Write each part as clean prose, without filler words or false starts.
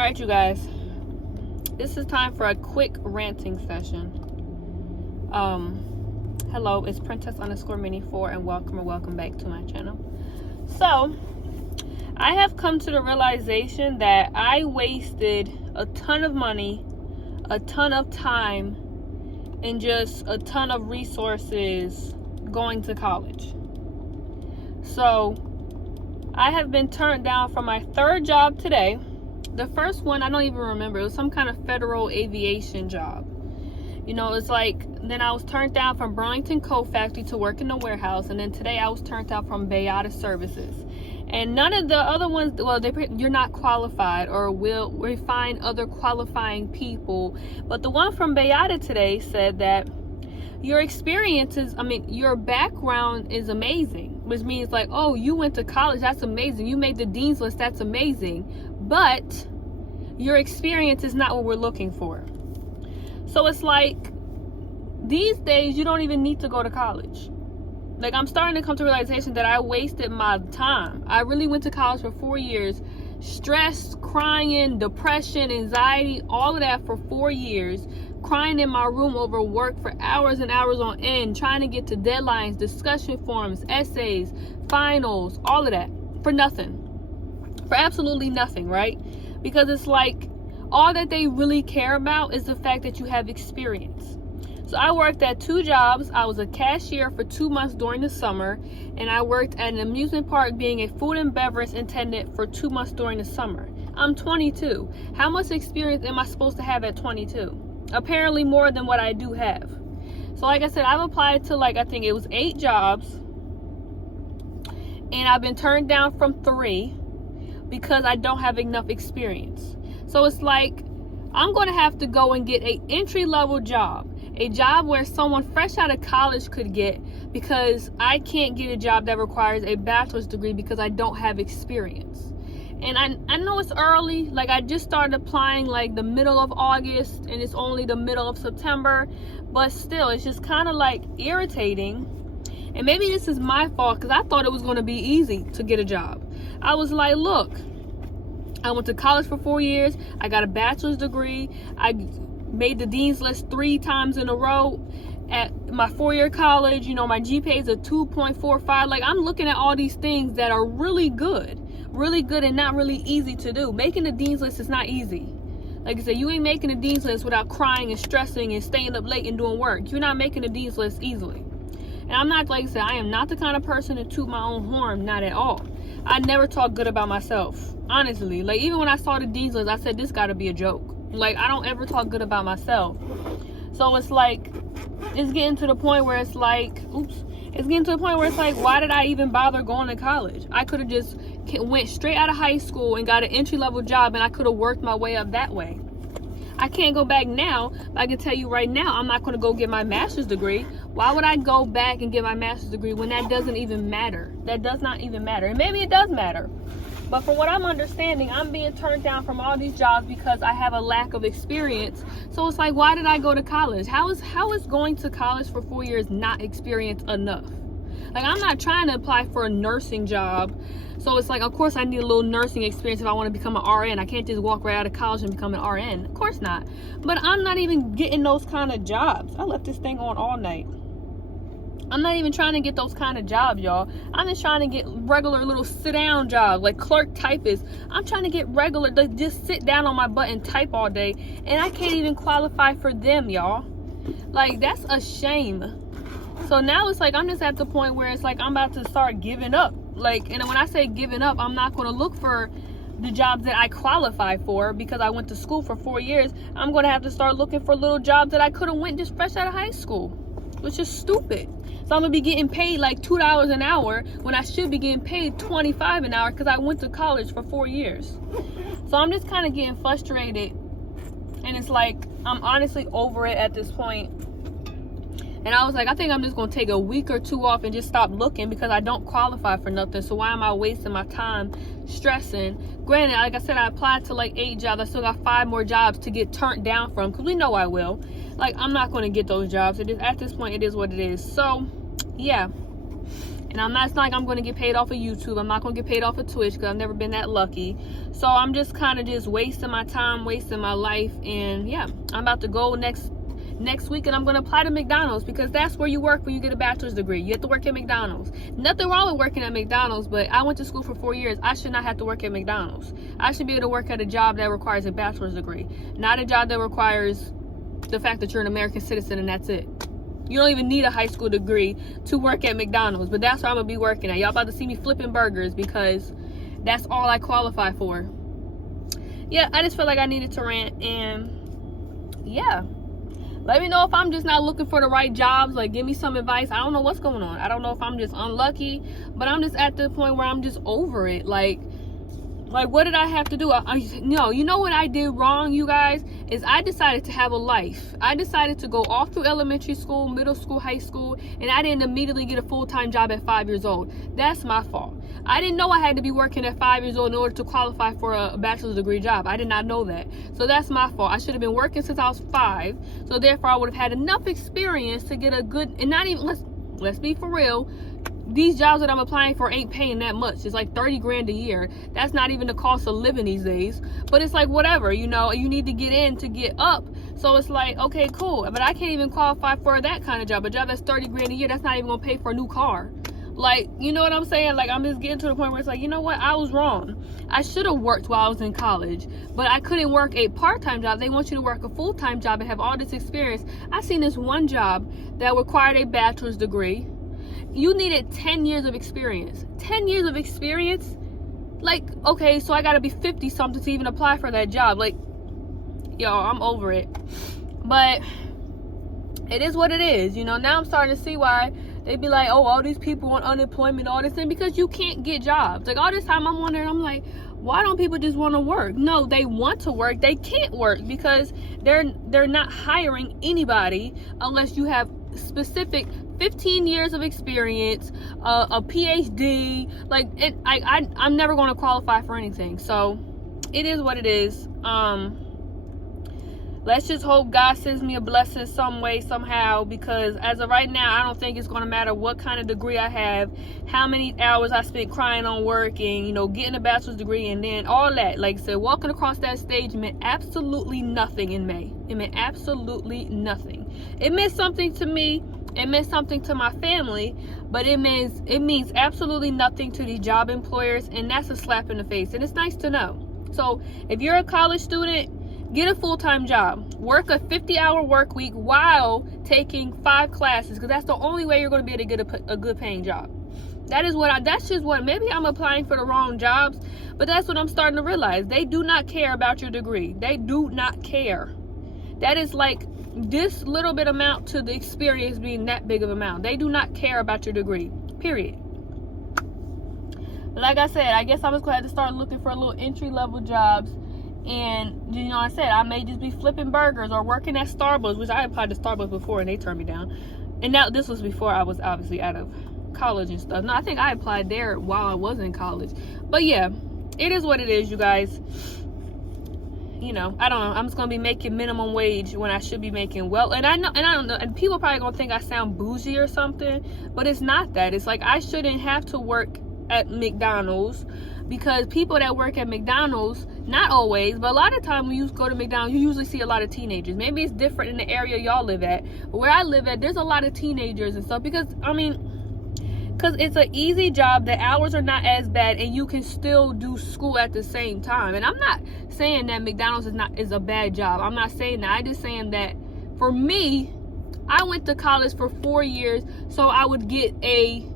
Alright, you guys. This is time for a quick ranting session. Hello, it's Princess_Mini4 and welcome back to my channel. So, I have come to the realization that I wasted a ton of money, a ton of time, and just a ton of resources going to college. So, I have been turned down from my third job today. The first one, I don't even remember. It was some kind of federal aviation job. You know, it's like, then I was turned down from Burlington Coat Factory to work in the warehouse. And then today I was turned down from Bayada Services. And none of the other ones, well, you're not qualified, or we find other qualifying people. But the one from Bayada today said that your your background is amazing. Which means like, oh, you went to college, that's amazing. You made the dean's list, that's amazing. But your experience is not what we're looking for. So it's like, these days you don't even need to go to college. Like, I'm starting to come to realization that I wasted my time. I really went to college for 4 years, stress, crying, depression, anxiety, all of that for 4 years, crying in my room over work for hours and hours on end, trying to get to deadlines, discussion forums, essays, finals, all of that for nothing. For absolutely nothing, right? Because it's like, all that they really care about is the fact that you have experience. So I worked at 2 jobs. I was a cashier for 2 months during the summer, and I worked at an amusement park being a food and beverage attendant for 2 months during the summer. I'm 22. How much experience am I supposed to have at 22? Apparently more than what I do have. So like I said, I've applied to I think it was 8 jobs, and I've been turned down from 3 because I don't have enough experience. So it's like, I'm going to have to go and get an entry-level job. A job where someone fresh out of college could get, because I can't get a job that requires a bachelor's degree because I don't have experience. And I know it's early. Like, I just started applying like the middle of August, and it's only the middle of September. But still, it's just kind of like irritating. And maybe this is my fault, because I thought it was going to be easy to get a job. I was like, look, I went to college for 4 years. I got a bachelor's degree. I made the dean's list 3 times in a row at my 4-year college. You know, my GPA is a 2.45. Like, I'm looking at all these things that are really good and not really easy to do. Making the dean's list is not easy. Like I said, you ain't making a dean's list without crying and stressing and staying up late and doing work. You're not making a dean's list easily. And I'm not, like I said, I am not the kind of person to toot my own horn, not at all. I never talk good about myself, honestly. Like, even when I saw the dean's list, I said, this gotta be a joke. Like, I don't ever talk good about myself. So it's like, it's getting to the point where it's like, why did I even bother going to college? I could have just went straight out of high school and got an entry-level job, and I could have worked my way up that way. I can't go back now, but I can tell you right now, I'm not going to go get my master's degree. Why would I go back and get my master's degree when that doesn't even matter? That does not even matter. And maybe it does matter. But from what I'm understanding, I'm being turned down from all these jobs because I have a lack of experience. So it's like, why did I go to college? How is going to college for 4 years not experience enough? Like, I'm not trying to apply for a nursing job. So it's like, of course I need a little nursing experience if I want to become an RN. I can't just walk right out of college and become an RN. Of course not. But I'm not even getting those kind of jobs. I left this thing on all night. I'm not even trying to get those kind of jobs, y'all. I'm just trying to get regular little sit-down jobs, like clerk typist. I'm trying to get regular, like, just sit down on my butt and type all day. And I can't even qualify for them, y'all. Like, that's a shame. So now it's like, I'm just at the point where it's like, I'm about to start giving up. Like, and when I say giving up, I'm not going to look for the jobs that I qualify for because I went to school for 4 years. I'm going to have to start looking for little jobs that I could have went just fresh out of high school, which is stupid. So I'm going to be getting paid like $2 an hour when I should be getting paid $25 an hour because I went to college for 4 years. So I'm just kind of getting frustrated. And it's like, I'm honestly over it at this point. And I was like, I think I'm just going to take a week or 2 off and just stop looking because I don't qualify for nothing. So why am I wasting my time stressing? Granted, like I said, I applied to like 8 jobs. I still got 5 more jobs to get turned down from because we know I will. Like, I'm not going to get those jobs. At this point, it is what it is. So, yeah. And it's not like I'm going to get paid off of YouTube. I'm not going to get paid off of Twitch because I've never been that lucky. So I'm just kind of just wasting my time, wasting my life. And yeah, I'm about to go next week, and I'm going to apply to McDonald's, because that's where you work when you get a bachelor's degree. You have to work at McDonald's. Nothing wrong with working at McDonald's, but I went to school for 4 years. I should not have to work at McDonald's. I should be able to work at a job that requires a bachelor's degree, not a job that requires the fact that you're an American citizen and that's it. You don't even need a high school degree to work at McDonald's, but that's where I'm going to be working at. Y'all about to see me flipping burgers because that's all I qualify for. Yeah, I just felt like I needed to rant, and yeah. Let me know if I'm just not looking for the right jobs. Like, give me some advice. I don't know what's going on. I don't know if I'm just unlucky, but I'm just at the point where I'm just over it. Like what did I have to do? You know what I did wrong, you guys, is I decided to have a life. I decided to go off through elementary school, middle school, high school, and I didn't immediately get a full-time job at 5 years old. That's my fault. I didn't know I had to be working at 5 years old in order to qualify for a bachelor's degree job. I did not know that. So that's my fault. I should have been working since I was 5. So therefore, I would have had enough experience to get a good, and not even, let's be for real, these jobs that I'm applying for ain't paying that much. It's like 30 grand a year. That's not even the cost of living these days. But it's like, whatever, you know, you need to get in to get up. So it's like, okay, cool. But I can't even qualify for that kind of job. A job that's 30 grand a year, that's not even gonna pay for a new car. Like, you know what I'm saying? Like, I'm just getting to the point where it's like, you know what? I was wrong. I should have worked while I was in college, but I couldn't work a part-time job. They want you to work a full-time job and have all this experience. I seen this one job that required a bachelor's degree. You needed 10 years of experience. 10 years of experience? Like, okay, so I gotta be 50 something to even apply for that job. Like, yo, I'm over it. But it is what it is. You know, now I'm starting to see why they be like, oh, all these people want unemployment, all this thing, because you can't get jobs. Like, all this time I'm wondering, I'm like, why don't people just want to work? No, they want to work. They can't work because they're not hiring anybody unless you have specific 15 years of experience, a PhD. Like, I'm never going to qualify for anything. So it is what it is. Let's just hope God sends me a blessing some way, somehow, because as of right now, I don't think it's going to matter what kind of degree I have, how many hours I spent crying on work, and, you know, getting a bachelor's degree, and then all that. Like I said, walking across that stage meant absolutely nothing in May. It meant absolutely nothing. It meant something to me. It meant something to my family, but it means absolutely nothing to these job employers, and that's a slap in the face, and it's nice to know. So if you're a college student, get a full-time job. Work a 50-hour work week while taking 5 classes, because that's the only way you're going to be able to get a good paying job. That's just what, maybe I'm applying for the wrong jobs, but that's what I'm starting to realize. They do not care about your degree. They do not care. That is like this little bit amount to the experience being that big of amount. They do not care about your degree, period. But like I said, I guess I'm just going to have to start looking for little entry-level jobs. And, you know, I said, I may just be flipping burgers or working at Starbucks, which I applied to Starbucks before and they turned me down. And now this was before I was obviously out of college and stuff. No, I think I applied there while I was in college. But yeah, it is what it is, you guys. You know, I don't know. I'm just gonna be making minimum wage when I should be making well. And I don't know. And people probably gonna think I sound bougie or something, but it's not that. It's like I shouldn't have to work at McDonald's, because people that work at McDonald's, not always, but a lot of time when you go to McDonald's, you usually see a lot of teenagers. Maybe it's different in the area y'all live at, but where I live at, there's a lot of teenagers and stuff, because it's an easy job. The hours are not as bad, and you can still do school at the same time. And I'm not saying that McDonald's is a bad job. I'm not saying that. I'm just saying that for me, I went to college for 4 years so I would get a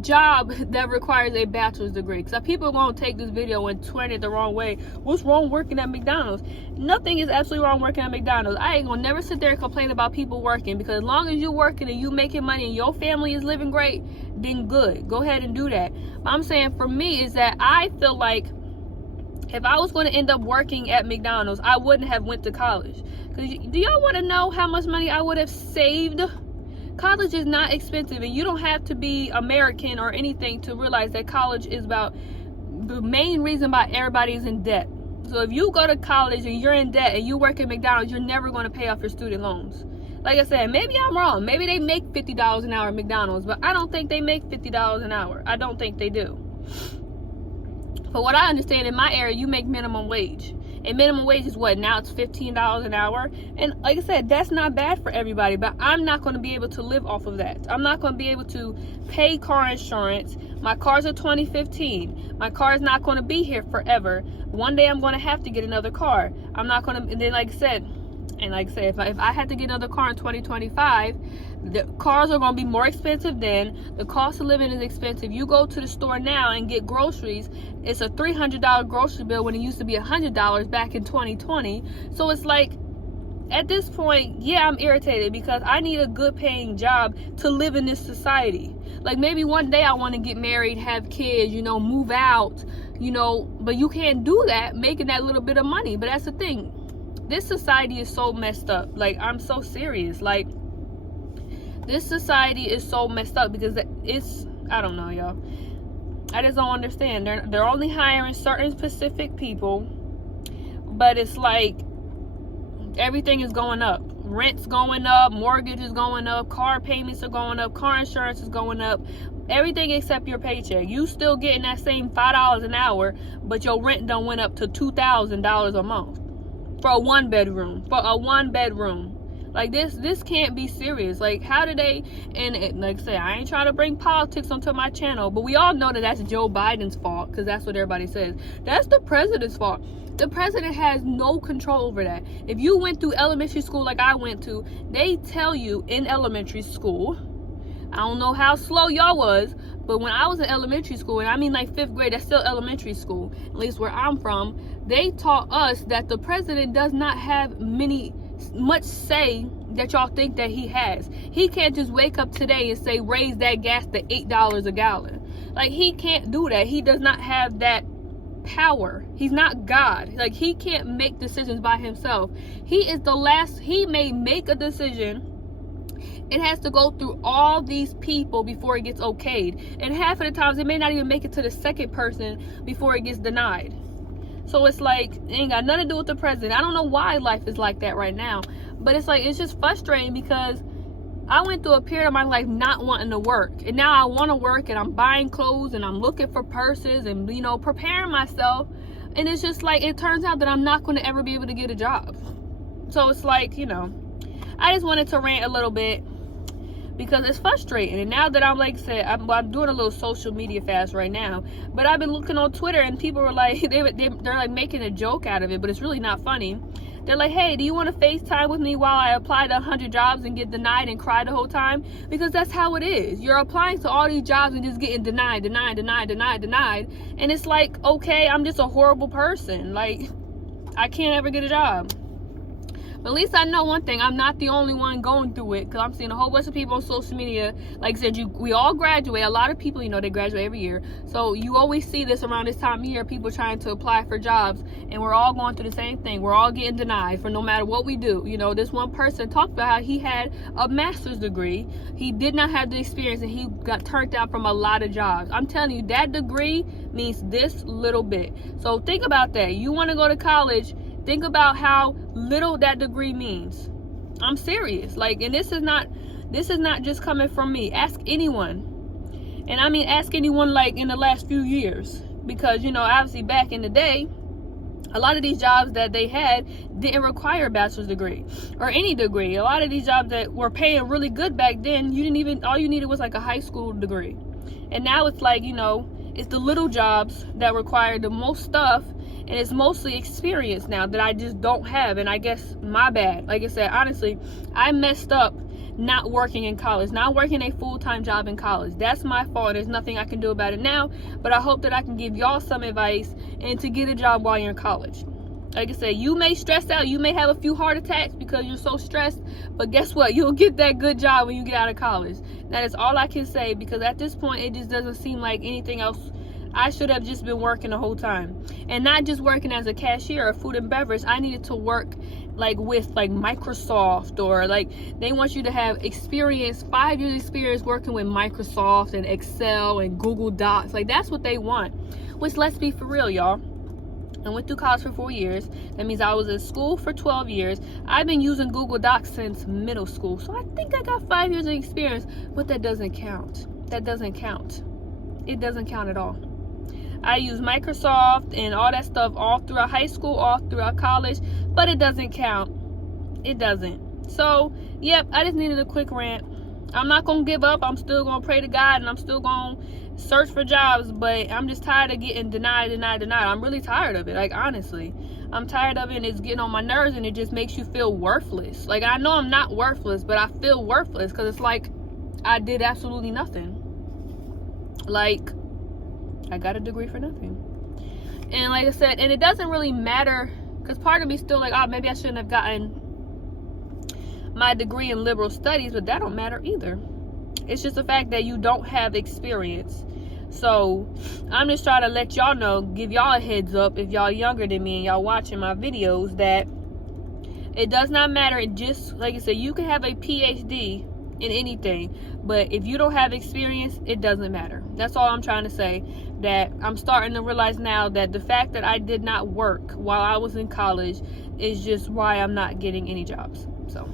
job that requires a bachelor's degree. Because people are going to take this video and twist it the wrong way. What's wrong working at McDonald's? Nothing is absolutely wrong working at McDonald's. I ain't going to never sit there and complain about people working, because as long as you're working and you making money and your family is living great, then good. Go ahead and do that. But I'm saying for me is that I feel like if I was going to end up working at McDonald's, I wouldn't have went to college. Because do y'all want to know how much money I would have saved? College is not expensive, and you don't have to be American or anything to realize that college is about the main reason why everybody is in debt. So if you go to college and you're in debt and you work at McDonald's, you're never going to pay off your student loans. Like I said, maybe I'm wrong. Maybe they make $50 an hour at McDonald's, but I don't think they make $50 an hour. I don't think they do. For what I understand, in my area, you make minimum wage. And minimum wage is what? Now it's $15 an hour. And like I said, that's not bad for everybody, but I'm not going to be able to live off of that. I'm not going to be able to pay car insurance. My car's a 2015. My car is not going to be here forever. One day I'm going to have to get another car. I'm not going to, and then like I said, if I had to get another car in 2025, the cars are going to be more expensive then. The cost of living is expensive. You go to the store now and get groceries, it's a $300 grocery bill when it used to be $100 back in 2020. So it's like, at this point, yeah, I'm irritated because I need a good paying job to live in this society. Like maybe one day I want to get married, have kids, move out, but you can't do that making that little bit of money. But that's the thing. This society is so messed up. Like, I'm so serious. Like, this society is so messed up because I don't know, y'all. I just don't understand. They're only hiring certain specific people, but it's like everything is going up. Rent's going up, mortgage is going up, car payments are going up, car insurance is going up. Everything except your paycheck. You still getting that same $5 an hour, but your rent done went up to $2,000 a month. For a one bedroom. Like this can't be serious. Like how do they, and like I say, I ain't trying to bring politics onto my channel, but we all know that that's Joe Biden's fault, because that's what everybody says. That's the president's fault. The president has no control over that. If you went through elementary school like I went to, they tell you in elementary school, I don't know how slow y'all was, but when I was in elementary school, and I mean like 5th grade, that's still elementary school, at least where I'm from, they taught us that the president does not have much say that y'all think that he has. He can't just wake up today and say, raise that gas to $8 a gallon. Like, he can't do that. He does not have that power. He's not God. Like, he can't make decisions by himself. He may make a decision. It has to go through all these people before it gets okayed. And half of the times, it may not even make it to the second person before it gets denied. So it's like, it ain't got nothing to do with the president. I don't know why life is like that right now. But it's like, it's just frustrating because I went through a period of my life not wanting to work. And now I want to work, and I'm buying clothes, and I'm looking for purses, and, preparing myself. And it's just like, it turns out that I'm not going to ever be able to get a job. So it's like, I just wanted to rant a little bit because it's frustrating. And now that I'm, like I said, I'm doing a little social media fast right now, but I've been looking on Twitter, and people were like, they're like making a joke out of it, but it's really not funny. They're like, hey, do you want to FaceTime with me while I apply to 100 jobs and get denied and cry the whole time? Because that's how it is. You're applying to all these jobs and just getting denied. And it's like, okay, I'm just a horrible person. Like, I can't ever get a job. But at least I know one thing. I'm not the only one going through it, because I'm seeing a whole bunch of people on social media. Like I said, we all graduate. A lot of people, they graduate every year. So you always see this around this time of year, people trying to apply for jobs. And we're all going through the same thing. We're all getting denied for no matter what we do. This one person talked about how he had a master's degree. He did not have the experience, and he got turned down from a lot of jobs. I'm telling you, that degree means this little bit. So think about that. You want to go to college, think about how little that degree means. I'm serious. Like, and this is not just coming from me. Ask anyone. And I mean, ask anyone like in the last few years. Because, obviously back in the day, a lot of these jobs that they had didn't require a bachelor's degree or any degree. A lot of these jobs that were paying really good back then, all you needed was like a high school degree. And now it's like, it's the little jobs that require the most stuff. And it's mostly experience now that I just don't have. And I guess my bad. Like I said, honestly, I messed up not working in college, not working a full-time job in college. That's my fault. There's nothing I can do about it now. But I hope that I can give y'all some advice and to get a job while you're in college. Like I said, you may stress out. You may have a few heart attacks because you're so stressed. But guess what? You'll get that good job when you get out of college. That is all I can say, because at this point, it just doesn't seem like anything else. I should have just been working the whole time, and not just working as a cashier or food and beverage. I needed to work with Microsoft, or they want you to have experience, 5 years experience working with Microsoft and Excel and Google Docs. Like, that's what they want. Which, let's be for real, y'all. I went through college for 4 years. That means I was in school for 12 years. I've been using Google Docs since middle school. So I think I got 5 years of experience, but that doesn't count. That doesn't count. It doesn't count at all. I use Microsoft and all that stuff all throughout high school, all throughout college, but it doesn't count. It doesn't. So, yep, I just needed a quick rant. I'm not going to give up. I'm still going to pray to God, and I'm still going to search for jobs, but I'm just tired of getting denied. I'm really tired of it. Like, honestly, I'm tired of it, and it's getting on my nerves, and it just makes you feel worthless. Like, I know I'm not worthless, but I feel worthless because it's like I did absolutely nothing. Like, I got a degree for nothing. And like I said, and it doesn't really matter, because part of me still like, oh, maybe I shouldn't have gotten my degree in liberal studies, but that don't matter either. It's just the fact that you don't have experience. So I'm just trying to let y'all know, give y'all a heads up, if y'all younger than me and y'all watching my videos, that it does not matter. It just, like I said, you can have a PhD in anything, but if you don't have experience, it doesn't matter. That's all I'm trying to say. That I'm starting to realize now that the fact that I did not work while I was in college is just why I'm not getting any jobs. So